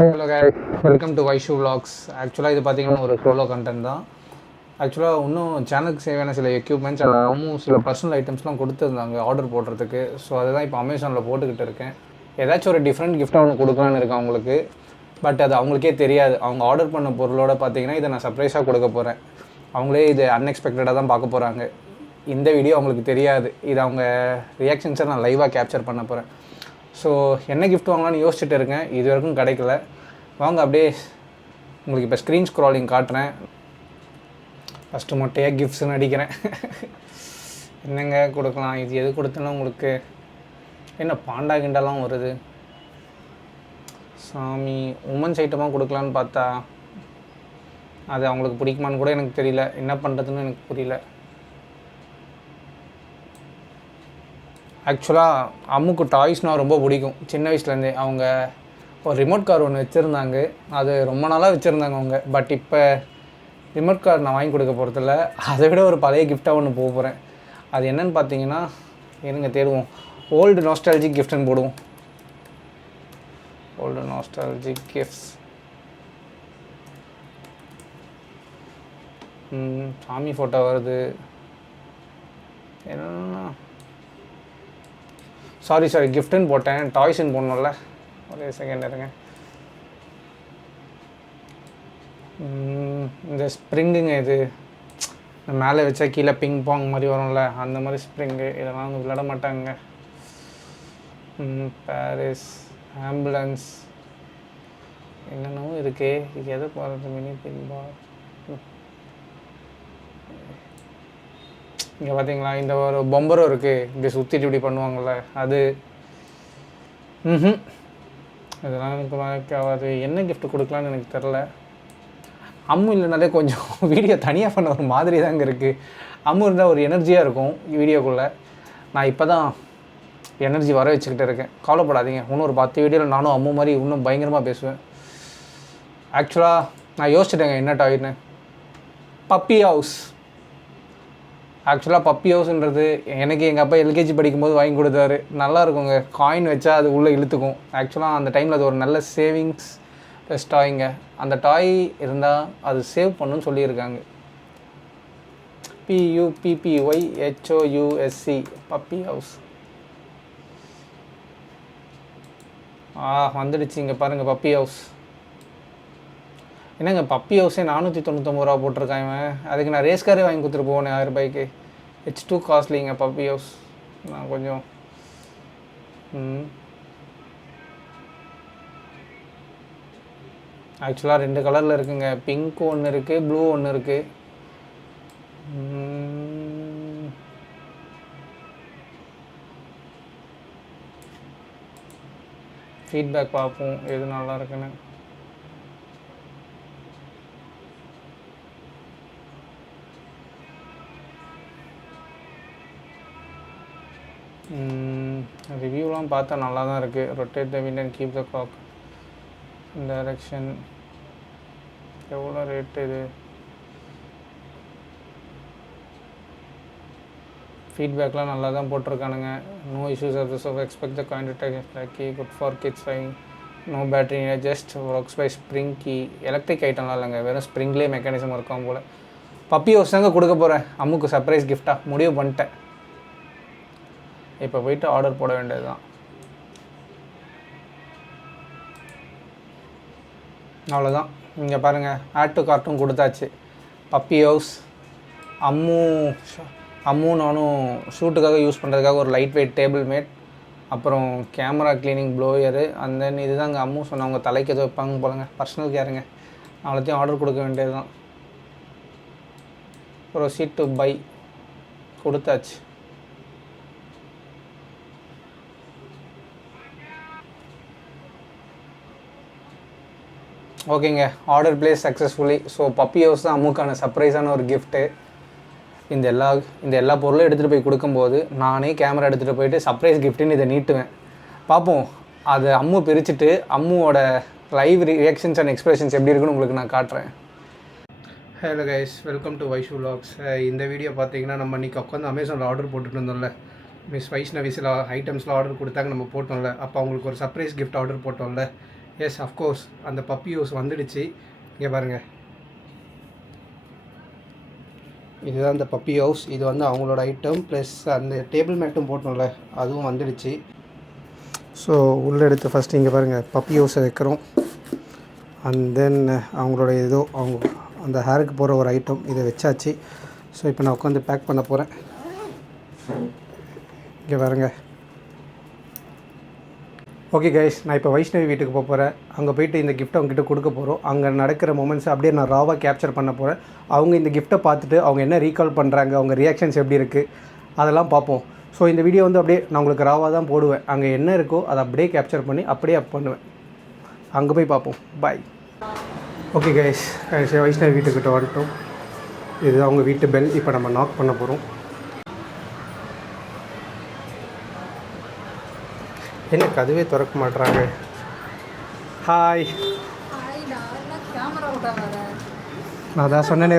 Hello guys, welcome to Vaishu vlogs. ஆக்சுவலாக இது பார்த்தீங்கன்னா ஒரு சோலோ கண்டென்ட் தான். ஆக்சுவலாக இன்னும் சேனலுக்கு தேவையான சில எக்யூப்மெண்ட்ஸ் அதுவும் சில பர்சனல் ஐட்டம்ஸ்லாம் கொடுத்துருந்தாங்க ஆர்டர் போடுறதுக்கு. ஸோ அதுதான் இப்போ அமேசானில் போட்டுக்கிட்டு இருக்கேன். ஏதாச்சும் ஒரு டிஃப்ரெண்ட் கிஃப்ட் ஒன்று கொடுக்கலான்னு இருக்கேன் அவங்களுக்கு. பட் அது அவங்களுக்கே தெரியாது. அவங்க ஆர்டர் பண்ண பொருளோட பார்த்தீங்கன்னா இதை நான் சர்ப்ரைஸாக கொடுக்க போகிறேன். அவங்களே இது அன்எக்ஸ்பெக்டடாக தான் பார்க்க போகிறாங்க. இந்த வீடியோ அவங்களுக்கு தெரியாது. இது அவங்க ரியாக்ஷன்ஸை நான் லைவாக கேப்சர் பண்ண போகிறேன். ஸோ என்ன கிஃப்ட் வாங்கலாம்னு யோசிச்சுட்டு இருக்கேன். இது வரைக்கும் கிடைக்கல. வாங்க அப்படியே உங்களுக்கு இப்போ ஸ்க்ரீன் ஸ்க்ராலிங் காட்டுறேன். ஃபஸ்ட்டு மொட்டையாக கிஃப்ட்ஸ்ன்னு அடிக்கிறேன். என்னங்க கொடுக்கலாம், இது எது கொடுத்தனா உங்களுக்கு என்ன பாண்டா கிண்டாலாம் வருது. சாமி உமன்ஸ் ஐட்டமாக கொடுக்கலான்னு பார்த்தா அது அவங்களுக்கு பிடிக்குமான்னு கூட எனக்கு தெரியல. என்ன பண்ணுறதுன்னு எனக்கு புரியல. ஆக்சுவலாக அம்முக்கு டாய்ஸ்னால் ரொம்ப பிடிக்கும் சின்ன வயசுலேருந்தே. அவங்க ஒரு ரிமோட் கார் ஒன்று வச்சுருந்தாங்க. அது ரொம்ப நாளாக வச்சுருந்தாங்க அவங்க. பட் இப்போ ரிமோட் கார் நான் வாங்கி கொடுக்க போகிறதில்ல. அதை விட ஒரு பழைய கிஃப்டாக ஒன்று போக போகிறேன். அது என்னென்னு பார்த்தீங்கன்னா என்னங்க தேடுவோம். ஓல்டு நாஸ்டாலஜிக் கிஃப்ட்னு போடுவோம். Old nostalgic gifts. சாமி ஃபோட்டோ வருது. என்னன்னா சாரி கிஃப்ட்டுன்னு போட்டேன். டாய்ஸ்ன்னு போடணும்ல. ஒரே செகண்ட் இருங்க. இந்த ஸ்ப்ரிங்குங்க, இது மேலே வச்சா கீழே பிங் பாங் மாதிரி வரும்ல, அந்த மாதிரி ஸ்ப்ரிங்கு. இதெல்லாம் அவங்க விளையாட மாட்டாங்க. பாரிஸ் ஆம்புலன்ஸ் என்னென்னவோ இருக்கே. இது எது போகிறது? மினி பின் பார். இங்கே பார்த்தீங்களா இந்த ஒரு பொம்பரும் இருக்குது. இங்கே சுற்றிட்டு இப்படி பண்ணுவாங்கள்ல அது. இதெல்லாம் எனக்கு வாய்க்காது. என்ன கிஃப்ட் கொடுக்கலான்னு எனக்கு தெரில. அம்மு இல்லைனாலே கொஞ்சம் வீடியோ தனியாக பண்ண ஒரு மாதிரி தாங்க இருக்குது. அம்மு இருந்தால் ஒரு எனர்ஜியாக இருக்கும் வீடியோக்குள்ளே. நான் இப்போ தான் எனர்ஜி வர வச்சுக்கிட்டு இருக்கேன். கவலைப்படாதீங்க, இன்னும் ஒரு 10 வீடியோவில் நானும் அம்மு மாதிரி இன்னும் பயங்கரமாக பேசுவேன். ஆக்சுவலாக நான் யோசிச்சிட்டேங்க என்ன டாய்னு. Puppy house. ஆக்சுவலாக பப்பி ஹவுஸ்ன்றது எனக்கு எங்கள் அப்பா எல்கேஜி படிக்கும்போது வாங்கி கொடுத்தாரு. நல்லா இருக்குங்க. காயின் வச்சா அது உள்ளே இழுத்துக்கும். ஆக்சுவலாக அந்த டைமில் அது ஒரு நல்ல சேவிங்ஸ் டாய்ங்க. அந்த டாய் இருந்தால் அது சேவ் பண்ணுன்னு சொல்லியிருக்காங்க. PUPPYHOUSC puppy house. வந்துடுச்சு. இங்கே பாருங்கள் பப்பி ஹவுஸ். என்னங்க பப்பி ஹவுஸே 499 ரூபா போட்டிருக்காங்க. அதுக்கு நான் ரேஸ் காரே வாங்கி கொடுத்துட்டு போவேன் 1000 ரூபாய்க்கு. இட்ஸ் டூ காஸ்ட்லிங்க பப்பி ஹவுஸ். நான் கொஞ்சம் ஆக்சுவலாக 2 கலரில் இருக்குங்க. பிங்க் ஒன்று இருக்குது, ப்ளூ ஒன்று இருக்குது. ஃபீட்பேக் பார்ப்போம் எது நல்லா இருக்குன்னு. ரிவ்யூலாம் பார்த்தா நல்லா தான் இருக்குது. Rotate the wind and keep the clock direction. எவ்வளோ ரேட்டு இது? ஃபீட்பேக்லாம் நல்லா தான் போட்டிருக்கானுங்க. No issues of this of expect the coin key good for kids ஃபைங். No battery just works by spring key. Electric ஐட்டம்லாம் இல்லைங்க, வெறும் ஸ்ப்ரிங்லேயே மெக்கானிசம் இருக்கான் போல். பப்பி ஹவுஸ் தாங்க கொடுக்க போகிறேன் அம்முக்கு சர்ப்ரைஸ் கிஃப்டாக முடிவு பண்ணிட்டேன். இப்போ போயிட்டு ஆர்டர் போட வேண்டியது தான். அவ்வளோதான். இங்கே பாருங்கள், ஆட் டு கார்ட்டும் கொடுத்தாச்சு. Puppy house. அம்மு நானும் ஷூட்டுக்காக யூஸ் பண்ணுறதுக்காக ஒரு லைட் வெயிட் டேபிள் மேட், அப்புறம் camera cleaning blower, and then இது தாங்க அம்மு சொன்னவங்க தலைக்கு எதோ வைப்பாங்க போலங்க, பர்சனல் கேருங்க. அவ்வளோத்தையும் ஆர்டர் கொடுக்க வேண்டியது தான். ப்ரொசீட் டு பை கொடுத்தாச்சு. ஓகேங்க, order place successfully. So puppy house தான் அம்முக்கான சர்ப்ரைஸான ஒரு கிஃப்ட்டு. இந்த எல்லா பொருளும் எடுத்துகிட்டு போய் கொடுக்கும்போது நானே கேமரா எடுத்துகிட்டு போயிட்டு சர்ப்ரைஸ் கிஃப்ட்டுன்னு இதை நீட்டுவேன். பார்ப்போம் அது அம்மு பிரிச்சுட்டு அம்முவோட லைவ் ரியாக்ஷன்ஸ் அண்ட் எக்ஸ்பிரஷன்ஸ் எப்படி இருக்குன்னு உங்களுக்கு நான் காட்டுறேன். Hello guys, welcome to Vaishu vlogs. இந்த வீடியோ பார்த்தீங்கன்னா நம்ம இன்றைக்கி உட்காந்து அமேசானில் ஆர்டர் போட்டுட்டு இருந்தோம்ல. மிஸ் வைஷ்ணவி சில ஐட்டம்ஸ்லாம் ஆர்டர் கொடுத்தாங்க, நம்ம போட்டோம்ல. அப்போ அவங்களுக்கு ஒரு சர்ப்ரைஸ் கிஃப்ட் ஆர்டர் போட்டோம்ல. எஸ் அஃப்கோர்ஸ் அந்த பப்பி ஹவுஸ் வந்துடுச்சு. இங்கே பாருங்கள், இதுதான் அந்த பப்பி ஹவுஸ். இது வந்து அவங்களோட ஐட்டம் ப்ளஸ் அந்த டேபிள் மேட்டும் போட்டோம்ல அதுவும் வந்துடுச்சு. ஸோ உள்ளே எடுத்து ஃபஸ்ட்டு இங்கே பாருங்கள் பப்பி ஹவுஸை வைக்கிறோம். அண்ட் தென் அவங்களோட ஏதோ அவங்க அந்த ஹேருக்கு போகிற ஒரு ஐட்டம் இதை வச்சாச்சு. ஸோ இப்போ நான் உட்காந்து பேக் பண்ண போகிறேன். இங்கே பாருங்கள். ஓகே கைஸ், நான் இப்போ வைஷ்ணவி வீட்டுக்கு போக போகிறேன். அங்கே போய்ட்டு இந்த கிஃப்ட்டை அவங்ககிட்ட கொடுக்க போகிறோம். அங்கே நடக்கிற மூமெண்ட்ஸ் அப்படியே நான் ராவாக கேப்சர் பண்ண போகிறேன். அவங்க இந்த கிஃப்ட்டை பார்த்துட்டு அவங்க என்ன ரீகால் பண்ணுறாங்க, அவங்க ரியாக்ஷன்ஸ் எப்படி இருக்குது அதெல்லாம் பார்ப்போம். ஸோ இந்த வீடியோ வந்து அப்படியே நான் உங்களுக்கு ராவாக தான் போடுவேன். அங்கே என்ன இருக்கோ அதை அப்படியே கேப்சர் பண்ணி அப்படியே அப் பண்ணுவேன். அங்கே போய் பார்ப்போம். பாய். ஓகே கைஸ், வைஷ்ணவி வீட்டுக்கிட்ட வந்துட்டோம். இது அவங்க வீட்டு பெல். இப்போ நம்ம நாக் பண்ண போகிறோம். எனக்கு அதுவே திறக்க மாட்டுறாங்க. ஹாய். நான் தான் சொன்னேனே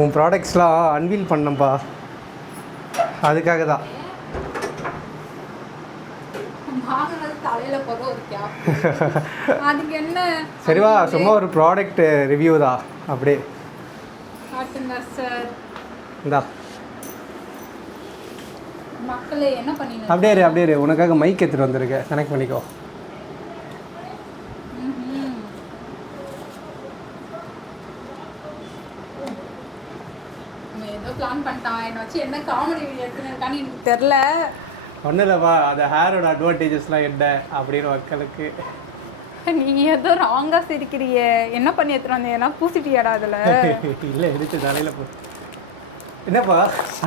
உன் ப்ராடக்ட்ஸ்லாம் அன்வீல் பண்ணப்பா, அதுக்காக தான். சரிவா, சும்மா ஒரு ப்ராடக்ட் ரிவ்யூ தான். அப்படியே இந்தா மக்களே என்ன பண்ணீங்க? அப்படியே உனக்காக மைக் எடுத்துட்டு வந்திருக்கேன், கனெக்ட் பண்ணிக்கோ. ஏதோ பிளான் பண்ணிட்டான் என்ன வச்சு. என்ன காமெடி வீடியோ எடுத்துருக்கான்னு எனக்கு தெரியல. ஒன்றும் இல்லைப்பா, அந்த ஹேரோட அட்வான்டேஜஸ்லாம் என்ன அப்படின்னு மக்களுக்கு. நீங்க ஏதோ ராங்கா சிரிக்கிறிய. என்ன பண்ணி எடுத்துட்டு வந்தீங்கன்னா பூசிட்டியாடா அதில்? இல்லை, எடுத்து தலையில் போ. என்னப்பா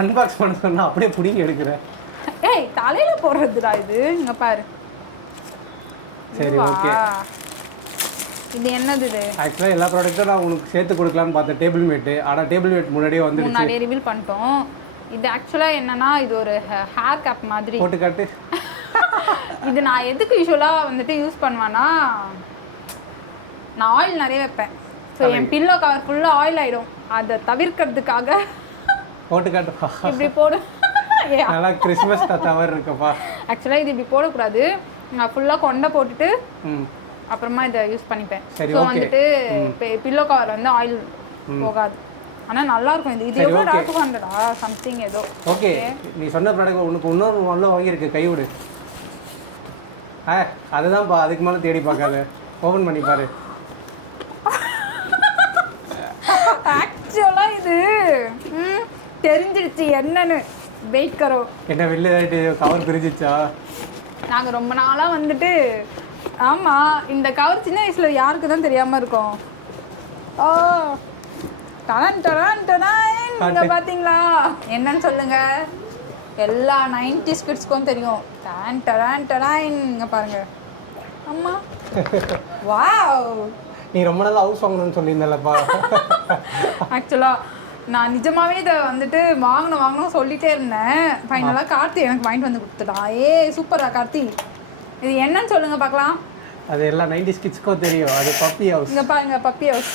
அன்பாக்ஸ் பண்ண சொன்னா அப்படியே பிடிங்கி எடுக்கிறேன். ஏய், தலையில போடுறதுடா இது. இங்க பாரு. சரி ஓகே. இது என்னது? இது ஆக்சுவலாக எல்லா ப்ராடக்ட்டும் நான் உனக்கு சேர்த்து கொடுக்கலான்னு பார்த்தேன், டேபிள் மேட்டு. ஆனால் டேபிள் மேட் முன்னாடியே ரிவீல் பண்ணிட்டோம். இது ஆக்சுவலாக என்னன்னா, இது ஒரு ஹேர் கேப் மாதிரி. போட்டு காட்டு. இது நான் எதுக்கு யூஸ்வலாக வந்துட்டு யூஸ் பண்ணுவேன்னா, நான் ஆயில் நிறைய வைப்பேன். ஸோ என் பில்லோ கவர் ஃபுல்லாக ஆயில் ஆகிடும். அதை தவிர்க்கிறதுக்காக போட்டு காட்டு. இப்படி போடு. நல்லா கிறிஸ்மஸ் தவர் இருக்குப்பா. ஆக்சுவலாக இது இப்படி போடக்கூடாது. நான் ஃபுல்லாக கொண்டை போட்டுட்டு அப்புறமா இதை யூஸ் பண்ணிப்பேன். ஸோ வந்துட்டு பில்லோ கவர் வந்து ஆயில் போகாது. ஆனால் நல்லா இருக்கும். இது எவ்வளோ $200 சம்திங் ஏதோ. ஓகே, நீ சொன்ன ப்ராடக்ட் உனக்கு இன்னொரு நல்லா வாங்கியிருக்கு, கைவிடு. அதுதான்ப்பா, அதுக்கு மேலே தேடி பார்க்காத, ஓப்பன் பண்ணி பாரு. ஆக்சுவலாக இது தெரிஞ்சிடுச்சு என்னன்னு. வெயிட் கரோ. என்ன வெளில கவர் பிரிஞ்சிச்சா? நாங்கள் ரொம்ப நாளாக வந்துட்டு, ஆமாம், இந்த கவர் சின்ன வயசில் யாருக்கு தான் தெரியாமல் இருக்கும். ஓ டரான் டரான் டரான். இங்கே பார்த்தீங்களா என்னன்னு சொல்லுங்க. எல்லா 90s கிட்ஸ்க்கும் தெரியும். டரான் டரான் டரான். இங்கே பாருங்க. அம்மா வாவ். நீ ரொம்ப நாள் ஹவுஸ் வாங்கணும்னு சொல்லியிருந்தல்லப்பா. ஆக்சுவலாக நான் நிஜமாவே இதை வந்துட்டு வாங்கணும் சொல்லிட்டே இருந்தேன். ஃபைனலாக கார்த்தி எனக்கு வாங்கிட்டு வந்து கொடுத்துட்டான். சூப்பரா கார்த்தி. இது என்னன்னு சொல்லுங்க பார்க்கலாம். அது எல்லாம் 90s கிட்ஸ்க்கும் தெரியும். அது பப்பி ஹவுஸ். இங்கே பாருங்க, பப்பி ஹவுஸ்.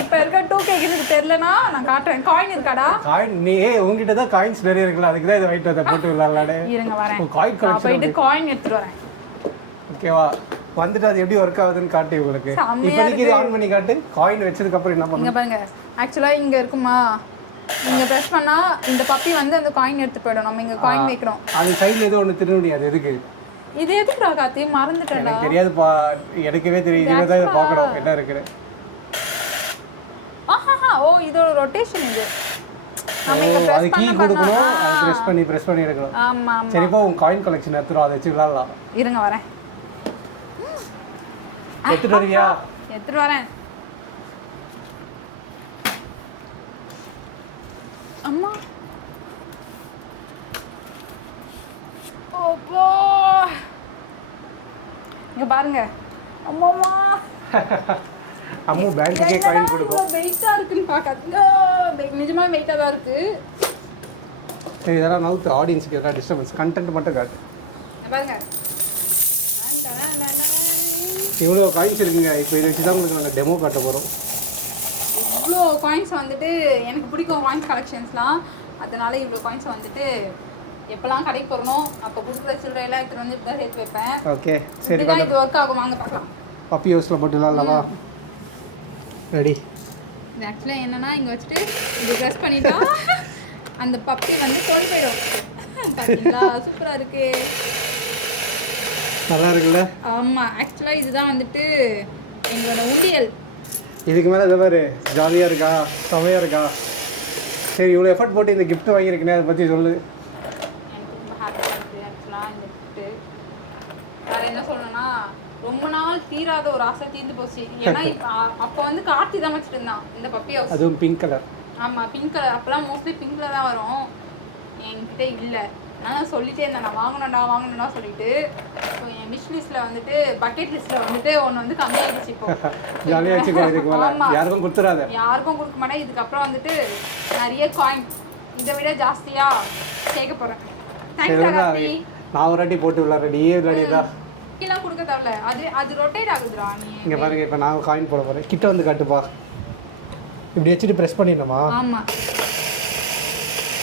இப்போ இருக்க 2K எனக்கு தெரியலனா நான் காட்டுறேன். காயின் இருக்காடா? காயின் நீ உங்ககிட்ட தான் காயின்ஸ் நிறைய இருக்குல்ல, அதுக்கு தான் இதை வாங்கிட்டு வந்த போட்டு விளையாடலாடே. இருங்க வரேன். Coin collection. போயிட்டு காயின் எடுத்துட்டு வரேன். ஓகேவா? வந்துட்டு அது எப்படி ஒர்க் ஆகுதுன்னு காட்டி உங்களுக்கு. இப்போதைக்கு இது ஆன் பண்ணி காட்டு. காயின் வச்சதுக்கு அப்புறம் என்ன பண்ணுங்க பாருங்க. ஆக்சுவலாக இங்கே இருக்குமா, இங்கே ப்ரெஸ் பண்ணால் இந்த பப்பி வந்து அந்த காயின் எடுத்து போயிடும். நம்ம இங்கே காயின் வைக்கிறோம். அது சைடில் ஏதோ ஒன்று திருட முடியாது. எதுக்கு இது? எதுக்குடா கார்த்தி? மறந்துட்டேன். எனக்கு தெரியாதுப்பா, எனக்குவே தெரியும். இதில் தான் இதை பார்க்கணும் என்ன இருக்குது. ஓ இது ஒரு ரொட்டேஷன். இது அது கீ கொடுக்கணும், அது பிரஸ் பண்ணி எடுக்கணும். ஆமா. சரிப்பா, உங்க காயின் கலெக்ஷன் எடுத்துரும், அதை வச்சு விளையாடலாம். இருங்க வரேன். எடுத்துட்டு வரியா? எடுத்துட்டு வரேன். அம்மா ஓப்போ இங்க பாருங்க. அம்மாமா அம்மு பேங்க்குக்கே காயின் கொடுக்கும். வெயிட்டா இருக்குன்னு பார்க்காதீங்க. நிஜமா வெயிட்டா தான் இருக்கு. சரி, இதெல்லாம் நவுத்து ஆடியன்ஸ்க்கு எதாவது டிஸ்டர்பன்ஸ். கண்டென்ட் மட்டும் காட்டு. பாருங்க, இவ்வளோ காயின்ஸ் இருக்குங்க. இப்போ இதை வச்சு தான் உங்களுக்கு நாங்கள் டெமோ காட்ட போகிறோம். இவ்வளோ காயின்ஸ் வந்துட்டு எனக்கு பிடிக்கும் காயின்ஸ் கலெக்ஷன்ஸ்லாம். அதனால இவ்வளோ காயின்ஸ் வந்துட்டு எப்பெல்லாம் கடைக்கு போறனோ அப்போ கொடுக்குற சில்லறையெல்லாம் எடுத்துட்டு வந்து இப்படி தான் சேர்த்து வைப்பேன். ஓகே சரி, இதுதான் இது ஒர்க் ஆகும். வாங்க பார்க்கலாம். பப்பி ஹவுஸில் போட்டுடலாம்லவா? ரெடி. இது ஆக்சுவலாக என்னன்னா இங்கே வச்சுட்டு இது ப்ரெஸ் பண்ணிட்டா அந்த பப்பி வந்து தோல் போயிடும். பார்த்தீங்களா சூப்பராக இருக்கு. நல்லா இருக்குல்ல? ஆமாம், ஆக்சுவலாக இதுதான் வந்துட்டு எங்களோட உண்டியல். இதுக்கு மேலே இந்த மாதிரி ஜாலியாக இருக்கா, செமையாக இருக்கா? சரி, இவ்வளோ எஃபர்ட் போட்டு இந்த கிஃப்ட் வாங்கியிருக்கேனே, அதை பற்றி சொல்லு. எனக்கு ரொம்ப ஹாப்பியாக இருக்குது ஆக்சுவலாக இந்த கிஃப்ட்டு. வேறு என்ன சொல்லணும்னா ரொம்ப நாள் தீராத ஒரு ஆசை தீர்ந்து போச்சு. ஏன்னா இப்போ அப்போ வந்து கார்த்தி தான் வச்சுட்டு இருந்தான் இந்த பப்பி ஹவுஸ். அதுவும் பிங்க் கலர். ஆமாம், பிங்க் கலர். அப்போல்லாம் மோஸ்ட்லி பிங்க்கில் தான் வரும். என்கிட்ட இல்லை. நான் சொல்லிட்டே இருந்தேன் நான் வாங்கணும்டா சொல்லிட்டு. ஸோ என் விஷ் லிஸ்ட்டில் வந்துட்டு பக்கெட் லிஸ்ட்டில் வந்துட்டு ஒன்று வந்து கம்மியாகிடுச்சு. இப்போ ஜாலியாக வச்சுக்கோ. யாருக்கும் கொடுத்துடாத. யாருக்கும் கொடுக்க மாட்டேன். இதுக்கப்புறம் வந்துட்டு நிறைய காயின் இதை விட ஜாஸ்தியாக சேர்க்க போகிறேன். தேங்க்ஸ். நான் ஒரு வாட்டி போட்டு விளாட்றேன். நீயே விளையாடிதா கீழே கொடுக்க தேவையில்ல. அது ரொட்டேட் ஆகுதுடா. நீ இங்கே பாருங்க, இப்போ நான் காயின் போட போகிறேன். கிட்ட வந்து காட்டுப்பா. இப்படி வச்சுட்டு ப்ரெஸ் பண்ணிடணுமா? ஆமாம்,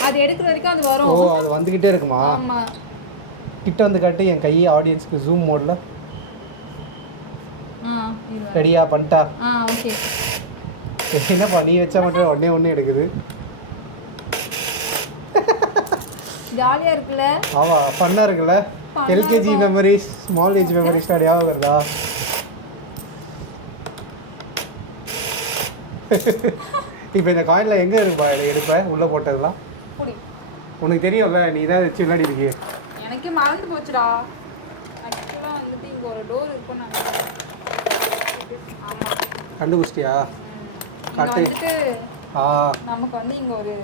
அது எடுக்கிற வரைக்கும் அது வரும். ஓ, அது வந்துக்கிட்டே இருக்குமா? ஆமாம். கிட்ட வந்து காட்டு என் கையை ஆடியன்ஸ்க்கு ஜூம் மோடில். ரெடியா பண்ணிட்டா? ஓகே. என்னப்பா நீ வச்சா மட்டும் ஒன்றே எடுக்குது. ஜாலியாக இருக்குல்ல? ஆமாம், ஃபன்னாக இருக்குல்ல? LKG memories, small age memories ஞாபகம் வருதா? இப்போ இந்த காயினில் எங்கே இருப்பா எடுப்பேன் உள்ளே போட்டதுலாம்? உனக்கு தெரியும்ல, நீ தான் வச்சு விளையாடி இருக்கீ. எனக்கு மறந்து போச்சுடா. ஆக்சுவலாக வந்துட்டு இங்கே ஒரு டோர் இருக்குன்னு நினைக்கிறேன். ஆமாம், கண்டுபிடிச்சிட்டியா? காட்டு. நமக்கு வந்து இங்கே ஒரு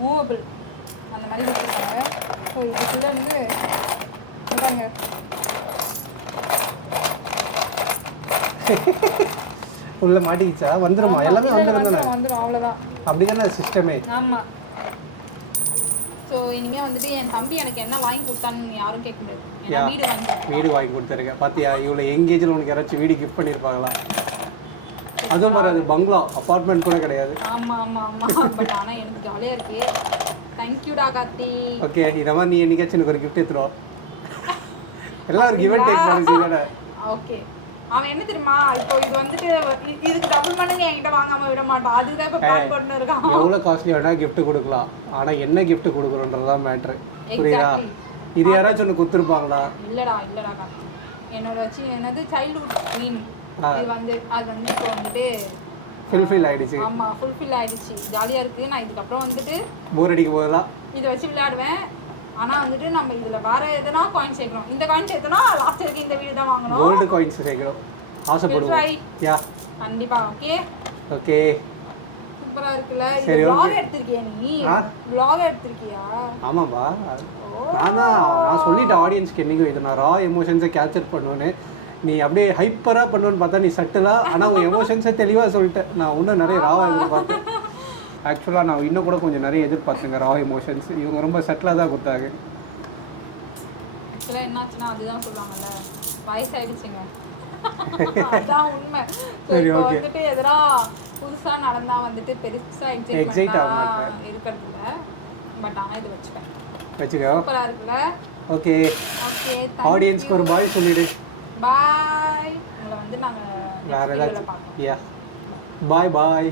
மூவபிள் அந்த மாதிரி வச்சுருக்காங்க. ஸோ இதுக்குள்ளே வந்து பாருங்க. உள்ள மாட்டிக்கிச்சா? வந்துருமா? எல்லாமே வந்துடும் அவ்வளோதான். அப்படி தானே சிஸ்டமே. ஆமாம். ஸோ இனிமேல் வந்துட்டு என் தம்பி எனக்கு என்ன வாங்கி கொடுத்தான்னு யாரும் கேட்க முடியாது. வீடு வாங்கி கொடுத்துருக்கேன். பார்த்தியா, இவ்வளோ எங்கேஜில் உனக்கு யாராச்சும் வீடு கிஃப்ட் பண்ணியிருப்பாங்களா? அதுவும் பாரு, அது பங்களா, அப்பார்ட்மெண்ட் கூட கிடையாது. ஆமாம். பட் ஆனால் எனக்கு ஜாலியாக இருக்கு. தேங்க்யூடா கார்த்தி. ஓகே, இதை மாதிரி நீ என்னைக்காச்சும் எனக்கு ஒரு கிஃப்ட் எடுத்துருவோம். எல்லாம் ஒரு கிவ் அண்ட் டேக் பாலிசி தானே. ஓகே. அவன் என்ன தெரியுமா, இப்போ இது வந்துட்டு இதுக்கு டபுள் மடங்கு என்கிட்ட வாங்காம விட மாட்டான். அதுதான் இப்போ பிளான் பண்ணி இருக்கான். எவ்வளோ காஸ்ட்லி வேணா கிஃப்ட் கொடுக்கலாம், ஆனால் என்ன கிஃப்ட் கொடுக்குறோன்றதான் மேட்ரு. புரியுதா? இது யாராச்சும் ஒன்று கொடுத்துருப்பாங்களா? இல்லடா கார்த்தி. என்னது சைல்ட்ஹுட் ட்ரீம் இது வந்து அது வந்து இப்போ வந்துட்டு ஃபுல்ஃபில் ஆயிடுச்சு. ஆமாம், ஃபுல்ஃபில் ஆயிடுச்சு. ஜாலியாக இருக்குது. நான் இதுக்கப்புறம் வந்துட்டு போர் அடிக்க போதெல்லாம் இதை வச்சு விளையாடுவேன். ஆனால் வந்துட்டு நம்ம இதில் வேறு எதுனா காயின் சேர்க்கணும். இந்த காயின் சேர்த்தோன்னா லாஸ்ட் வரைக்கும் இந்த வீடு தான் வாங்கணும். கோல்டு காயின்ஸ் சேர்க்கணும் ஆசைப்படுவோம். யா கண்டிப்பாக. ஓகே, சூப்பராக இருக்குல்ல? சரி, vlog எடுத்திருக்கியா நீ? vlog எடுத்திருக்கியா? ஆமாப்பா. நான் சொல்லிட்டேன் ஆடியன்ஸ்க்கு என்னைக்கும் இது நான் ரா எமோஷன்ஸை கேப்சர் பண்ணுவேன்னு. நீ அப்படியே ஹைப்பராக பண்ணுவேன்னு பார்த்தா நீ சட்டிலாக, ஆனால் உன் எமோஷன்ஸை தெளிவாக சொல்லிட்டேன். நான் இன்னும் நிறைய ராவாக எதிர்பார்த்தேன். ஆக்சுவலாக நான் இன்னும் கூட கொஞ்சம் நிறைய எதிர்பார்த்தேங்க ரா எமோஷன்ஸ். இவங்க ரொம்ப செட்டிலாக தான் கொடுத்தாங்க. ஆக்சுவலாக என்னாச்சுன்னா அதுதான் சொல்லுவாங்கல்ல, வயசாயிடுச்சுங்க. அதான் உண்மை. சரி, ஓகே. வந்துட்டு எதனா புதுசாக நடந்தால் வந்துட்டு பெருசாக எக்ஸைட் ஆக மாட்டேன் இருக்கிறது இல்லை. பட் ஆனால் இது வச்சுக்கோ. சூப்பராக இருக்குல்ல? ஓகே. ஆடியன்ஸ்க்கு ஒரு பாய் சொல்லிடு. பாய். உங்களை வந்து நாங்கள் வேறு ஏதாச்சும். யா, பாய்.